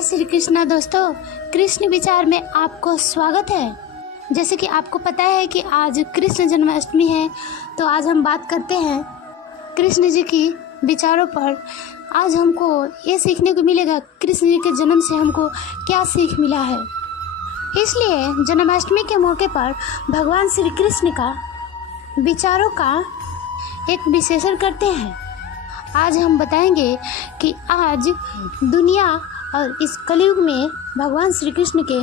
जय श्री कृष्णा दोस्तों, कृष्ण विचार में आपको स्वागत है। जैसे कि आपको पता है कि आज कृष्ण जन्माष्टमी है, तो आज हम बात करते हैं कृष्ण जी की विचारों पर। आज हमको ये सीखने को मिलेगा कृष्ण जी के जन्म से हमको क्या सीख मिला है। इसलिए जन्माष्टमी के मौके पर भगवान श्री कृष्ण का विचारों का एक विश्लेषण करते हैं। आज हम बताएंगे कि आज दुनिया और इस कलयुग में भगवान श्री कृष्ण के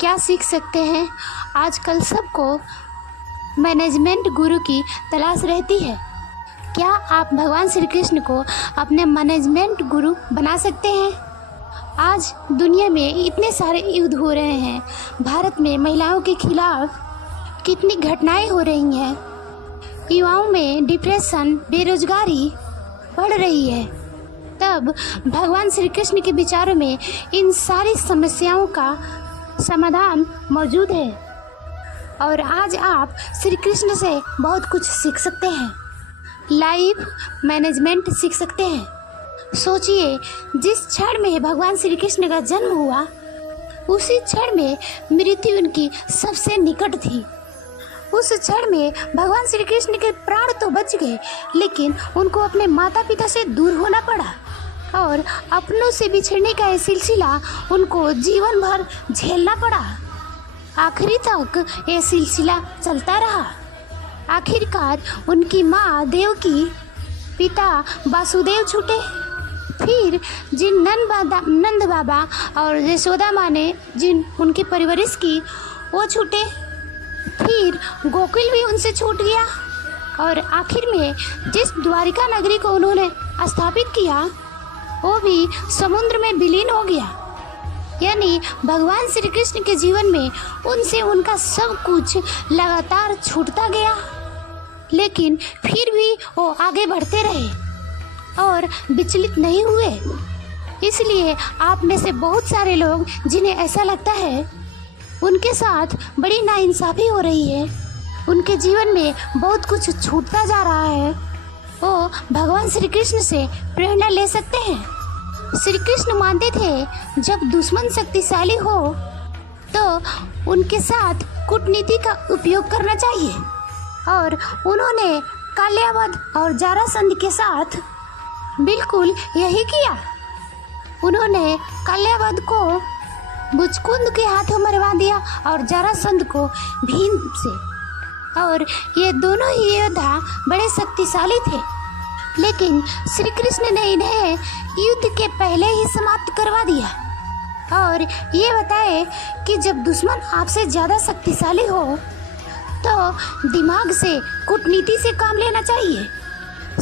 क्या सीख सकते हैं। आजकल सबको मैनेजमेंट गुरु की तलाश रहती है। क्या आप भगवान श्री कृष्ण को अपने मैनेजमेंट गुरु बना सकते हैं? आज दुनिया में इतने सारे युद्ध हो रहे हैं। भारत में महिलाओं के खिलाफ कितनी घटनाएं हो रही हैं। युवाओं में डिप्रेशन, बेरोजगारी बढ़ रही है। तब भगवान श्री कृष्ण के विचारों में इन सारी समस्याओं का समाधान मौजूद है और आज आप श्री कृष्ण से बहुत कुछ सीख सकते हैं। लाइफ मैनेजमेंट सीख सकते हैं। सोचिए, जिस क्षण में भगवान श्री कृष्ण का जन्म हुआ उसी क्षण में मृत्यु उनकी सबसे निकट थी। उस क्षण में भगवान श्री कृष्ण के प्राण तो बच गए, लेकिन उनको अपने माता पिता से दूर होना पड़ा और अपनों से बिछड़ने का ये सिलसिला उनको जीवन भर झेलना पड़ा। आखिरी तक ये सिलसिला चलता रहा। आखिरकार उनकी माँ देवकी, पिता वासुदेव छूटे। फिर जिन नंद बाबा और यशोदा माँ ने जिन उनकी परवरिश की वो छूटे। फिर गोकुल भी उनसे छूट गया और आखिर में जिस द्वारिका नगरी को उन्होंने स्थापित किया वो भी समुद्र में विलीन हो गया। यानी भगवान श्री कृष्ण के जीवन में उनसे उनका सब कुछ लगातार छूटता गया, लेकिन फिर भी वो आगे बढ़ते रहे और विचलित नहीं हुए। इसलिए आप में से बहुत सारे लोग जिन्हें ऐसा लगता है उनके साथ बड़ी नाइंसाफ़ी हो रही है, उनके जीवन में बहुत कुछ छूटता जा रहा है, वो भगवान श्री कृष्ण से प्रेरणा ले सकते हैं। श्री कृष्ण मानते थे जब दुश्मन शक्तिशाली हो तो उनके साथ कूटनीति का उपयोग करना चाहिए और उन्होंने काल्यावध और जरासंध के साथ बिल्कुल यही किया। उन्होंने काल्यावध को मुचकुंद के हाथों मरवा दिया और जरासंध को भीम से, और ये दोनों ही योद्धा बड़े शक्तिशाली थे। लेकिन श्री कृष्ण ने इन्हें युद्ध के पहले ही समाप्त करवा दिया और ये बताए कि जब दुश्मन आपसे ज़्यादा शक्तिशाली हो तो दिमाग से, कूटनीति से काम लेना चाहिए।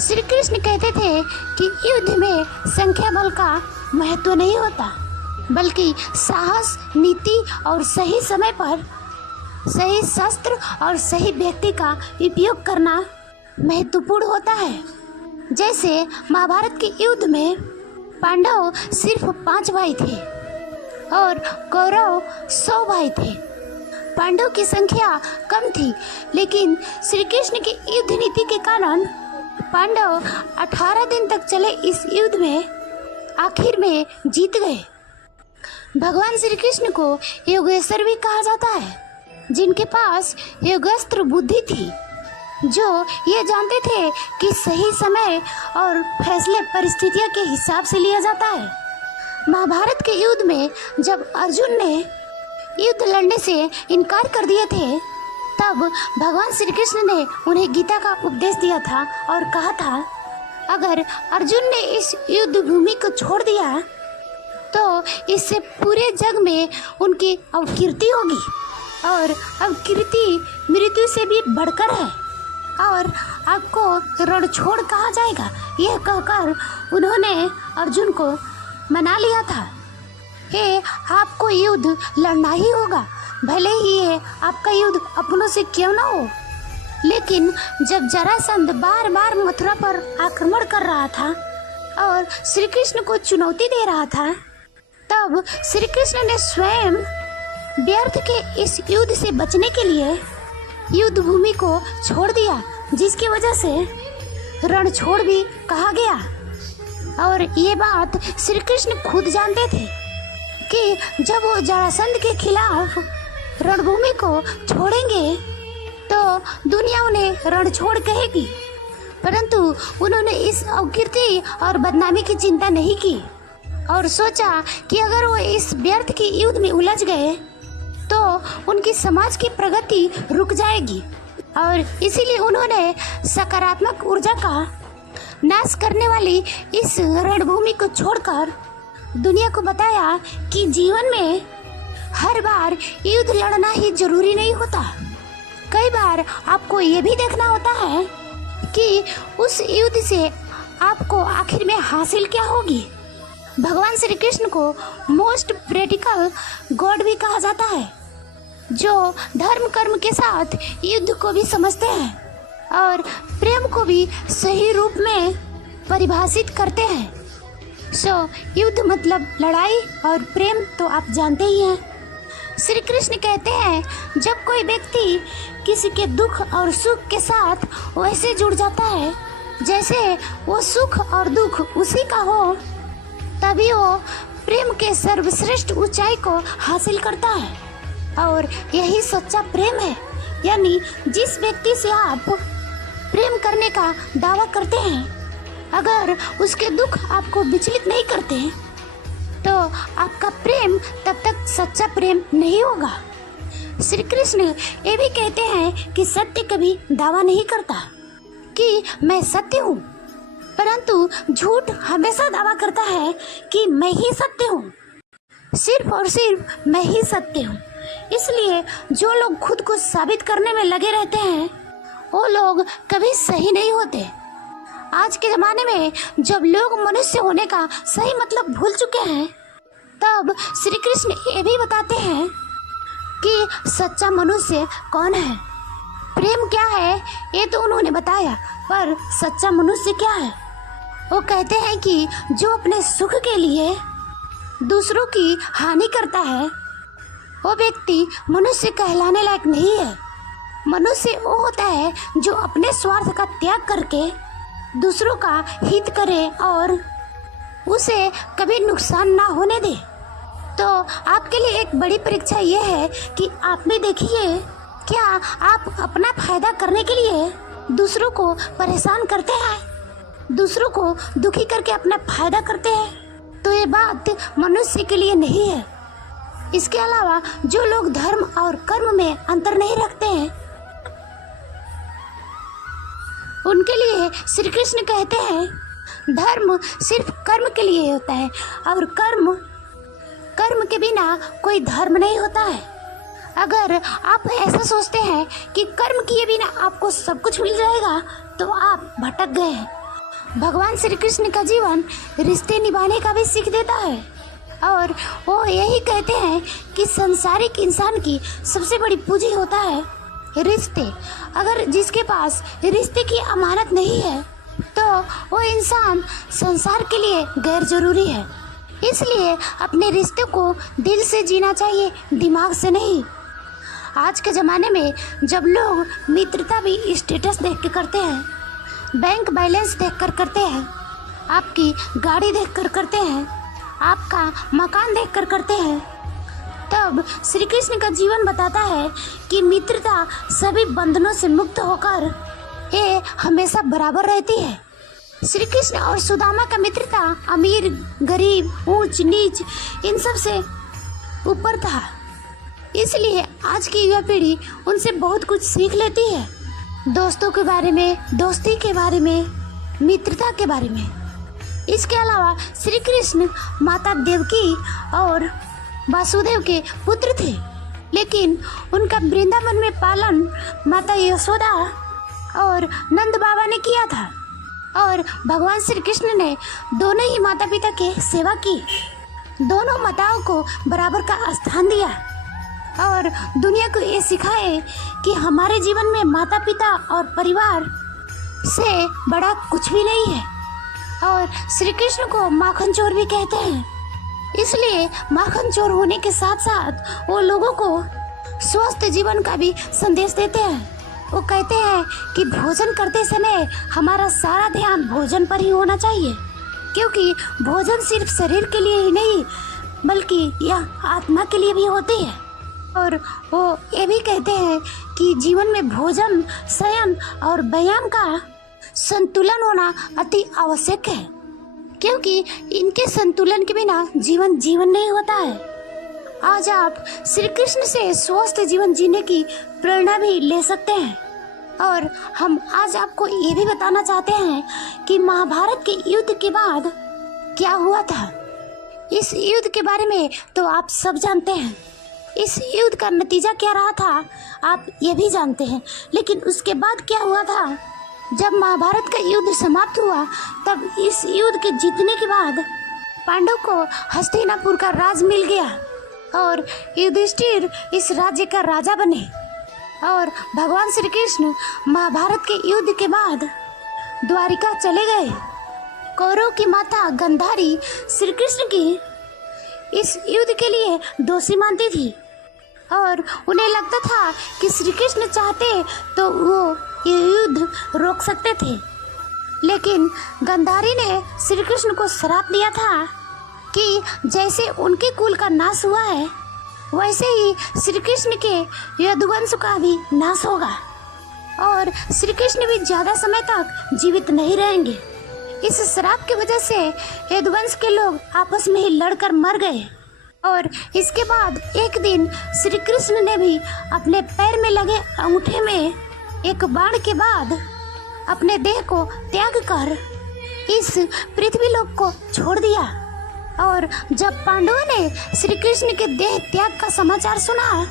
श्री कृष्ण कहते थे कि युद्ध में संख्या बल का महत्व नहीं होता, बल्कि साहस, नीति और सही समय पर सही शस्त्र और सही व्यक्ति का उपयोग करना महत्वपूर्ण होता है। जैसे महाभारत के युद्ध में पांडव सिर्फ 5 भाई थे और कौरव 100 भाई थे। पांडव की संख्या कम थी, लेकिन श्री कृष्ण की युद्ध नीति के कारण पांडव 18 दिन तक चले इस युद्ध में आखिर में जीत गए। भगवान श्री कृष्ण को योगेश्वर भी कहा जाता है, जिनके पास योगस्त्र बुद्धि थी, जो ये जानते थे कि सही समय और फैसले परिस्थितियों के हिसाब से लिया जाता है। महाभारत के युद्ध में जब अर्जुन ने युद्ध लड़ने से इनकार कर दिए थे, तब भगवान श्री कृष्ण ने उन्हें गीता का उपदेश दिया था और कहा था, अगर अर्जुन ने इस युद्ध भूमि को छोड़ दिया तो इससे पूरे जग में उनकी अपकीर्ति होगी और अपकीर्ति मृत्यु से भी बढ़कर है और आपको रणछोड़ कहा जाएगा। यह कहकर उन्होंने अर्जुन को मना लिया था। ये आपको युद्ध लड़ना ही होगा, भले ही ये आपका युद्ध अपनों से क्यों ना हो। लेकिन जब जरासंध बार बार मथुरा पर आक्रमण कर रहा था और श्री कृष्ण को चुनौती दे रहा था, तब श्री कृष्ण ने स्वयं व्यर्थ के इस युद्ध से बचने के लिए युद्ध भूमि को छोड़ दिया, जिसकी वजह से रणछोड़ भी कहा गया। और ये बात श्री कृष्ण खुद जानते थे। कि जब वो जरासंध के खिलाफ रणभूमि को छोड़ेंगे तो दुनिया उन्हें रण छोड़ कहेगी, परंतु उन्होंने इस अपकीर्ति और बदनामी की चिंता नहीं की और सोचा कि अगर वो इस व्यर्थ के युद्ध में उलझ गए तो उनकी समाज की प्रगति रुक जाएगी। और इसीलिए उन्होंने सकारात्मक ऊर्जा का नाश करने वाली इस रणभूमि को छोड़कर दुनिया को बताया कि जीवन में हर बार युद्ध लड़ना ही जरूरी नहीं होता। कई बार आपको ये भी देखना होता है कि उस युद्ध से आपको आखिर में हासिल क्या होगी। भगवान श्री कृष्ण को मोस्ट प्रैक्टिकल गॉड भी कहा जाता है, जो धर्म कर्म के साथ युद्ध को भी समझते हैं और प्रेम को भी सही रूप में परिभाषित करते हैं। युद्ध मतलब लड़ाई और प्रेम तो आप जानते ही हैं। श्री कृष्ण कहते हैं जब कोई व्यक्ति किसी के दुख और सुख के साथ वैसे जुड़ जाता है जैसे वो सुख और दुख उसी का हो, तभी वो प्रेम के सर्वश्रेष्ठ ऊंचाई को हासिल करता है। और यही सच्चा प्रेम है। यानी जिस व्यक्ति से आप प्रेम करने का दावा करते हैं, अगर उसके दुख आपको विचलित नहीं करते तो आपका प्रेम तब तक सच्चा प्रेम नहीं होगा। श्री कृष्ण ये भी कहते हैं कि सत्य कभी दावा नहीं करता कि मैं सत्य हूँ, परंतु झूठ हमेशा दावा करता है कि मैं ही सत्य हूँ, सिर्फ और सिर्फ मैं ही सत्य हूँ। इसलिए जो लोग खुद को साबित करने में लगे रहते हैं वो लोग कभी सही नहीं होते। आज के ज़माने में जब लोग मनुष्य होने का सही मतलब भूल चुके हैं, तब श्री कृष्ण ये भी बताते हैं कि सच्चा मनुष्य कौन है। प्रेम क्या है ये तो उन्होंने बताया, पर सच्चा मनुष्य क्या है। वो कहते हैं कि जो अपने सुख के लिए दूसरों की हानि करता है वो व्यक्ति मनुष्य कहलाने लायक नहीं है। मनुष्य वो होता है जो अपने स्वार्थ का त्याग करके दूसरों का हित करे और उसे कभी नुकसान ना होने दे। तो आपके लिए एक बड़ी परीक्षा ये है कि आप भी देखिए, क्या आप अपना फायदा करने के लिए दूसरों को परेशान करते हैं, दूसरों को दुखी करके अपना फायदा करते हैं? तो ये बात मनुष्य के लिए नहीं है। इसके अलावा जो लोग धर्म और कर्म में अंतर नहीं रखते हैं, उनके लिए श्री कृष्ण कहते हैं धर्म सिर्फ कर्म के लिए होता है और कर्म के बिना कोई धर्म नहीं होता है। अगर आप ऐसा सोचते हैं कि कर्म किए बिना आपको सब कुछ मिल जाएगा तो आप भटक गए हैं। भगवान श्री कृष्ण का जीवन रिश्ते निभाने का भी सीख देता है और वो यही कहते हैं कि संसारिक इंसान की सबसे बड़ी पूंजी होता है रिश्ते। अगर जिसके पास रिश्ते की अमानत नहीं है तो वो इंसान संसार के लिए गैर जरूरी है। इसलिए अपने रिश्ते को दिल से जीना चाहिए, दिमाग से नहीं। आज के ज़माने में जब लोग मित्रता भी स्टेटस देख के करते हैं, बैंक बैलेंस देख कर करते हैं, आपकी गाड़ी देख कर करते हैं, आपका मकान देख कर करते हैं, तब श्री कृष्ण का जीवन बताता है कि मित्रता सभी बंधनों से मुक्त होकर ये हमेशा बराबर रहती है। श्री कृष्ण और सुदामा का मित्रता अमीर गरीब ऊंच नीच इन सब से ऊपर था। इसलिए आज की युवा पीढ़ी उनसे बहुत कुछ सीख लेती है, दोस्तों के बारे में, दोस्ती के बारे में, मित्रता के बारे में। इसके अलावा श्री कृष्ण माता देवकी और वासुदेव के पुत्र थे, लेकिन उनका वृंदावन में पालन माता यशोदा और नंद बाबा ने किया था और भगवान श्री कृष्ण ने दोनों ही माता पिता के सेवा की, दोनों माताओं को बराबर का स्थान दिया और दुनिया को ये सिखाए कि हमारे जीवन में माता पिता और परिवार से बड़ा कुछ भी नहीं है। और श्री कृष्ण को माखन चोर भी कहते हैं। इसलिए माखन चोर होने के साथ साथ वो लोगों को स्वस्थ जीवन का भी संदेश देते हैं। वो कहते हैं कि भोजन करते समय हमारा सारा ध्यान भोजन पर ही होना चाहिए, क्योंकि भोजन सिर्फ शरीर के लिए ही नहीं बल्कि यह आत्मा के लिए भी होती है। और वो ये भी कहते हैं कि जीवन में भोजन, शयन और व्यायाम का संतुलन होना अति आवश्यक है, क्योंकि इनके संतुलन के बिना जीवन नहीं होता है। आज आप श्री कृष्ण से स्वस्थ जीवन जीने की प्रेरणा भी ले सकते हैं। और हम आज आपको ये भी बताना चाहते हैं कि महाभारत के युद्ध के बाद क्या हुआ था। इस युद्ध के बारे में तो आप सब जानते हैं। इस युद्ध का नतीजा क्या रहा था आप ये भी जानते हैं। लेकिन उसके बाद क्या हुआ था, जब महाभारत का युद्ध समाप्त हुआ, तब इस युद्ध के जीतने के बाद पांडव को हस्तिनापुर का राज मिल गया और युधिष्ठिर इस राज्य का राजा बने। और भगवान श्री कृष्ण महाभारत के युद्ध के बाद द्वारिका चले गए। कौरव की माता गंधारी श्री कृष्ण की इस युद्ध के लिए दोषी मानती थी और उन्हें लगता था कि श्री कृष्ण चाहते तो वो ये युद्ध रोक सकते थे। लेकिन गंधारी ने श्री कृष्ण को श्राप दिया था कि जैसे उनके कुल का नाश हुआ है, वैसे ही श्री कृष्ण के यदुवंश का भी नाश होगा और श्री कृष्ण भी ज़्यादा समय तक जीवित नहीं रहेंगे। इस श्राप की वजह से यदुवंश के लोग आपस में ही लड़कर मर गए। और इसके बाद एक दिन श्री कृष्ण ने भी अपने पैर में लगे अंगूठे में एक बाण के बाद अपने देह को त्याग कर इस पृथ्वी लोक को छोड़ दिया। और जब पांडवों ने श्री कृष्ण के देह त्याग का समाचार सुना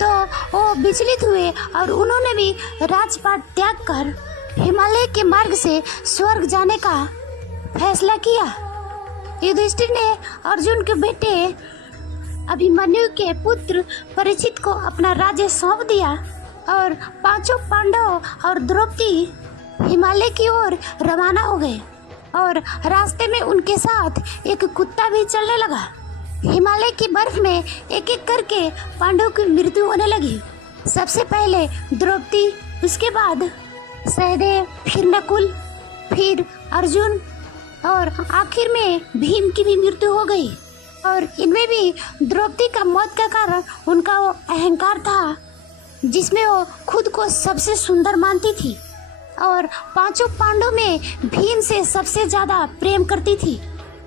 तो वो विचलित हुए और उन्होंने भी राजपाट त्याग कर हिमालय के मार्ग से स्वर्ग जाने का फैसला किया। युधिष्ठिर ने अर्जुन के बेटे अभिमन्यु के पुत्र परीक्षित को अपना राज्य सौंप दिया और पांचों पांडव और द्रौपदी हिमालय की ओर रवाना हो गए। और रास्ते में उनके साथ एक कुत्ता भी चलने लगा। हिमालय की बर्फ में एक एक करके पांडवों की मृत्यु होने लगी। सबसे पहले द्रौपदी, उसके बाद सहदेव, फिर नकुल, फिर अर्जुन और आखिर में भीम की भी मृत्यु हो गई। और इनमें भी द्रौपदी का मौत का कारण उनका वो अहंकार था जिसमें वो खुद को सबसे सुंदर मानती थी। और पांचों पांडवों में भीम से सबसे ज्यादा प्रेम करती थी।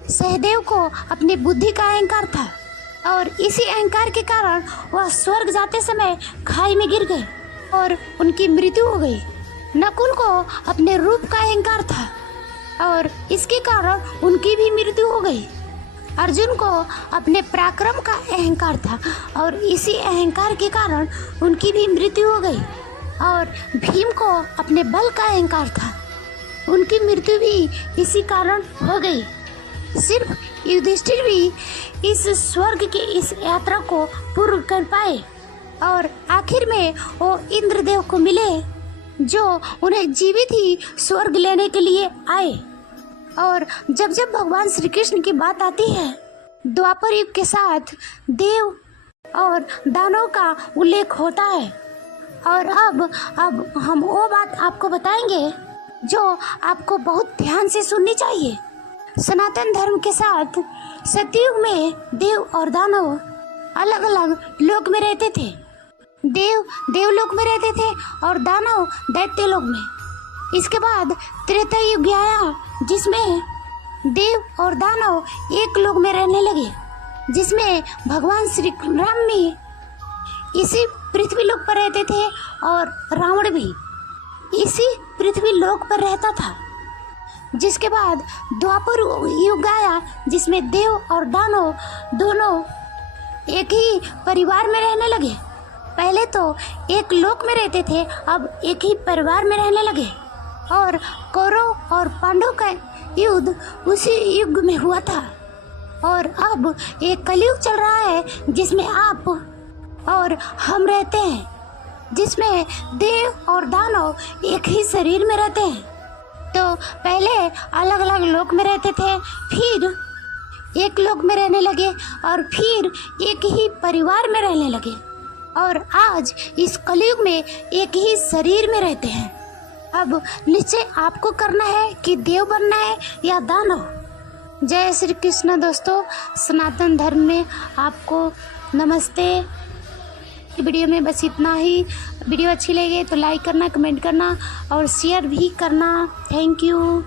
सहदेव को अपनी बुद्धि का अहंकार था और इसी अहंकार के कारण वह स्वर्ग जाते समय खाई में गिर गए और उनकी मृत्यु हो गई। नकुल को अपने रूप का अहंकार था और इसके कारण उनकी भी मृत्यु हो गई। अर्जुन को अपने पराक्रम का अहंकार था और इसी अहंकार के कारण उनकी भी मृत्यु हो गई। और भीम को अपने बल का अहंकार था, उनकी मृत्यु भी इसी कारण हो गई। सिर्फ युधिष्ठिर भी इस स्वर्ग के इस यात्रा को पूर्ण कर पाए और आखिर में वो इंद्रदेव को मिले जो उन्हें जीवित ही स्वर्ग लेने के लिए आए। और जब जब भगवान श्री कृष्ण की बात आती है, द्वापर युग के साथ देव और दानव का उल्लेख होता है। और अब हम वो बात आपको बताएंगे जो आपको बहुत ध्यान से सुननी चाहिए। सनातन धर्म के साथ सतयुग में देव और दानव अलग अलग लोक में रहते थे। देव देवलोक में रहते थे और दानव दैत्य लोक में। इसके बाद त्रेता युग आया जिसमें देव और दानव एक लोक में रहने लगे, जिसमें भगवान श्री राम भी इसी पृथ्वी लोक पर रहते थे और रावण भी इसी पृथ्वी लोक पर रहता था। जिसके बाद द्वापर युग आया जिसमें देव और दानव दोनों एक ही परिवार में रहने लगे। पहले तो एक लोक में रहते थे, अब एक ही परिवार में रहने लगे। और कौरव और पांडव का युद्ध उसी युग में हुआ था। और अब एक कलयुग चल रहा है जिसमें आप और हम रहते हैं, जिसमें देव और दानव एक ही शरीर में रहते हैं। तो पहले अलग अलग लोक में रहते थे, फिर एक लोक में रहने लगे और फिर एक ही परिवार में रहने लगे। और आज इस कलयुग में एक ही शरीर में रहते हैं। अब निश्चय आपको करना है कि देव बनना है या दानव। जय श्री कृष्ण दोस्तों, सनातन धर्म में आपको नमस्ते। वीडियो में बस इतना ही। वीडियो अच्छी लगे तो लाइक करना, कमेंट करना और शेयर भी करना। Thank you.